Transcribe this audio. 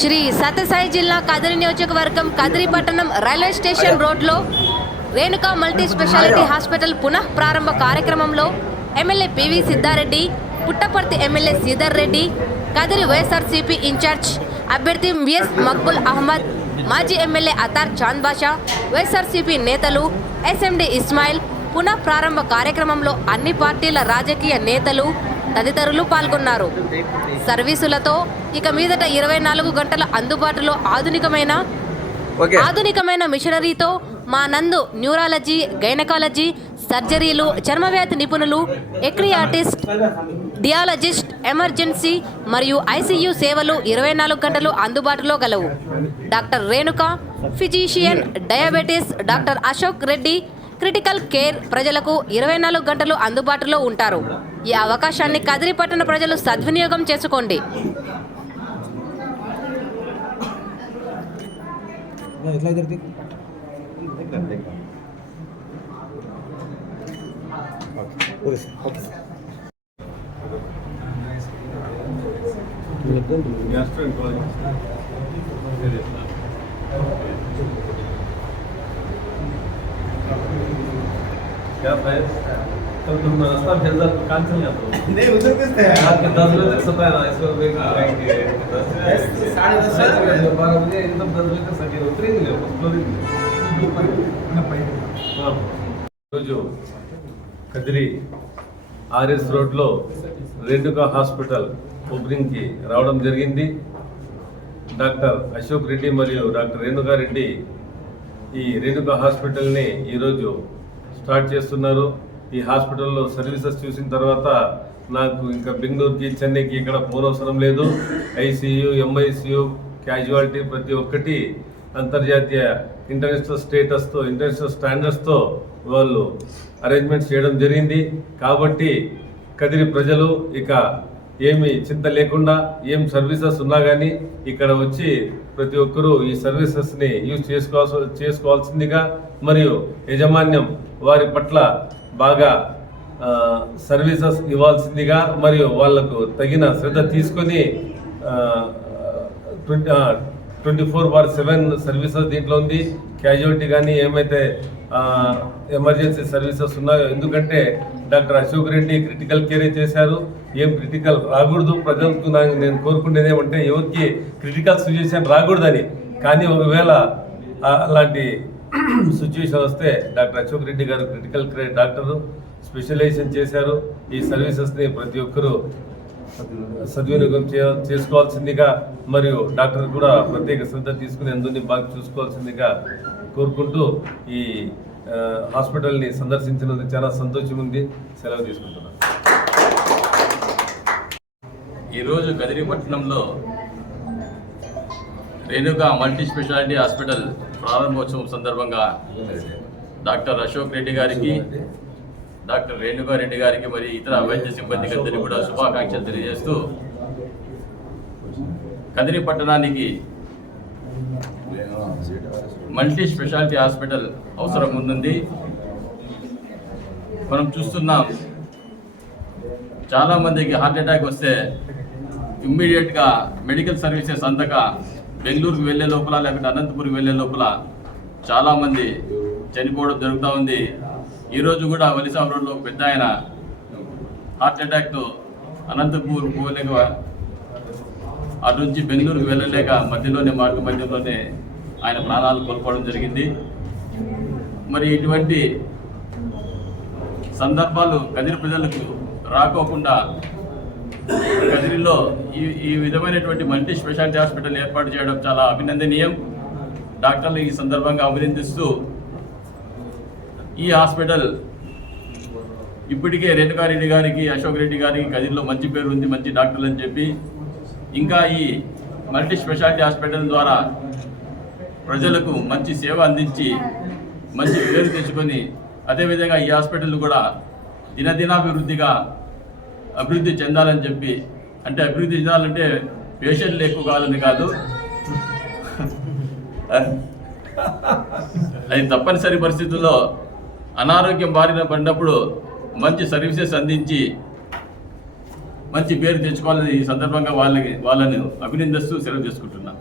శ్రీ సత్యసాయి జిల్లా కదిరి నియోజకవర్గం కదిరి పట్టణం రైల్వే స్టేషన్ రోడ్లో రేణుకా మల్టీ స్పెషాలిటీ హాస్పిటల్ పునః ప్రారంభ కార్యక్రమంలో MLA PV Siddhareddy Puttaparthi MLA Sridhar Reddy Kadiri YSRCP in charge అభ్యర్థి విఎస్ మక్బుల్ అహ్మద్ మాజీ ఎమ్మెల్యే అతార్ చాంద్ బాషా వైఎస్ఆర్సీపీ నేతలు ఎస్ఎండి ఇస్మాయిల్. పునః ప్రారంభ కార్యక్రమంలో అన్ని పార్టీల రాజకీయ నేతలు తదితరులు పాల్గొన్నారు. సర్వీసులతో ఇక మీదట ఇరవై నాలుగు గంటల అందుబాటులో ఆధునికమైన ఆధునికమైన మిషనరీతో మా నందు న్యూరాలజీ గైనకాలజీ సర్జరీలు చర్మవ్యాధి నిపుణులు ఎక్రియాటిస్ట్ డియాలజిస్ట్ ఎమర్జెన్సీ మరియు ఐసీయూ సేవలు ఇరవై నాలుగు గంటలు అందుబాటులో గలవు. Doctor Renuka physician diabetes doctor Ashok Reddy critical care ప్రజలకు ఇరవై నాలుగు గంటలు అందుబాటులో ఉంటారు. ఈ అవకాశాన్ని కదిరి పట్టణ ప్రజలు సద్వినియోగం చేసుకోండి. क्या प्राइस तो तुम रास्ता भेज दो कैंसिल कर दो नहीं उधर किससे आपके दस बजे तक सता है ना इसको भी आएंगे दस बजे साढ़े दस बजे। बारह बजे एकदम दस बजे तक सके उतरेंगे क्लोजिंग ఈరోజు కదిరి ఆర్ఎస్ రోడ్లో రేణుకా హాస్పిటల్ ఓపెనింగ్కి రావడం జరిగింది డాక్టర్ అశోక్ రెడ్డి మరియు డాక్టర్ రేణుకా రెడ్డి ఈ రేణుక హాస్పిటల్ని ఈరోజు స్టార్ట్ చేస్తున్నారు. ఈ హాస్పిటల్లో సర్వీసెస్ చూసిన తర్వాత నాకు ఇంకా బెంగళూరుకి చెన్నైకి ఇక్కడ పోనవసరం లేదు. ఐసీయూ ఎంఐసీయూ క్యాజువాలిటీ ప్రతి ఒక్కటి అంతర్జాతీయ ఇంటర్నేషనల్ స్టేటస్తో ఇంటర్నేషనల్ స్టాండర్డ్స్తో వాళ్ళు అరేంజ్మెంట్స్ చేయడం జరిగింది. కాబట్టి కదిరి ప్రజలు ఇక ఏమి చింత లేకుండా ఏం సర్వీసెస్ ఉన్నా కానీ ఇక్కడ వచ్చి ప్రతి ఒక్కరూ ఈ సర్వీసెస్ని యూజ్ చేసుకోవాల్సి చేసుకోవాల్సిందిగా మరియు యజమాన్యం వారి పట్ల బాగా సర్వీసెస్ ఇవ్వాల్సిందిగా మరియు వాళ్ళకు తగిన శ్రద్ధ తీసుకొని twenty twenty four bar seven services దీంట్లో ఉంది. క్యాజువాలిటీ కానీ ఏమైతే ఎమర్జెన్సీ సర్వీసెస్ ఉన్నాయో. ఎందుకంటే doctor Ashok Reddy critical care చేశారు. ఏం క్రిటికల్ రాకూడదు. ప్రజలకు నేను కోరుకునేది ఏమంటే ఎవరికి క్రిటికల్ సిచ్యువేషన్ రాకూడదని. కానీ ఒకవేళ అలాంటి సిచ్యువేషన్ వస్తే డాక్టర్ అశోక్ రెడ్డి గారు క్రిటికల్ కేర్ డాక్టరు స్పెషలైజేషన్ చేశారు. ఈ సర్వీసెస్ని ప్రతి ఒక్కరూ సద్వినియోగం చే చేసుకోవాల్సిందిగా మరియు డాక్టర్ కూడా ప్రత్యేక శ్రద్ధ తీసుకుని అందరినీ బాగా చూసుకోవాల్సిందిగా కోరుకుంటూ ఈ హాస్పిటల్ని సందర్శించినందుకు చాలా సంతోషం ఉంది. సెలవు తీసుకుంటున్నాను. ఈరోజు కదిరిపట్నంలో రేణుకా మల్టీ స్పెషాలిటీ హాస్పిటల్ ప్రారంభోత్సవం సందర్భంగా డాక్టర్ అశోక్ రెడ్డి గారికి డాక్టర్ రేణుగారెడ్డి గారికి మరి ఇతర వైద్య సిబ్బందికి అందరికీ కూడా శుభాకాంక్షలు తెలియజేస్తూ కదిరి పట్టణానికి మల్టీ స్పెషాలిటీ హాస్పిటల్ అవసరం ఉంది మనం చూస్తున్నాం చాలా మందికి హార్ట్ అటాక్ వస్తే ఇమ్మీడియట్గా మెడికల్ సర్వీసెస్ అందక బెంగళూరుకు వెళ్ళే లోపల లేకపోతే అనంతపూర్కి వెళ్ళే లోపల చాలామంది చనిపోవడం జరుగుతూ ఉంది. ఈరోజు కూడా వలిసాం రోడ్లో పెద్ద ఆయన హార్ట్ అటాక్తో అనంతపూర్ పోలేక అటు నుంచి బెంగళూరుకు వెళ్ళలేక మధ్యలోనే మార్గ మధ్యలోనే ఆయన ప్రాణాలు కోల్పోవడం జరిగింది. మరి ఇటువంటి సందర్భాలు కదిరి ప్రజలకు రాకోకుండా కదిరిలో ఈ ఈ విధమైనటువంటి మల్టీ స్పెషాలిటీ హాస్పిటల్ ఏర్పాటు చేయడం చాలా అభినందనీయం. డాక్టర్లు ఈ సందర్భంగా అభినందిస్తూ ఈ హాస్పిటల్ ఇప్పటికే రేణుకారెడ్డి గారికి అశోక్ రెడ్డి గారికి కదిరిలో మంచి పేరు ఉంది మంచి డాక్టర్లు అని చెప్పి ఇంకా ఈ మల్టీ స్పెషాలిటీ హాస్పిటల్ ద్వారా ప్రజలకు మంచి సేవ అందించి మంచి పేరు తెచ్చుకొని అదేవిధంగా ఈ హాస్పిటల్ కూడా దినదినాభివృద్ధిగా అభివృద్ధి చెందాలని చెప్పి అంటే అభివృద్ధి చెందాలంటే పేషెంట్లు ఎక్కువ కావాలని కాదు. అది తప్పనిసరి పరిస్థితుల్లో అనారోగ్యం బారిన పడినప్పుడు మంచి సర్వీసెస్ అందించి మంచి పేరు తెచ్చుకోవాలని ఈ సందర్భంగా వాళ్ళకి వాళ్ళని అభినందిస్తూ సెలవు చేసుకుంటున్నాను.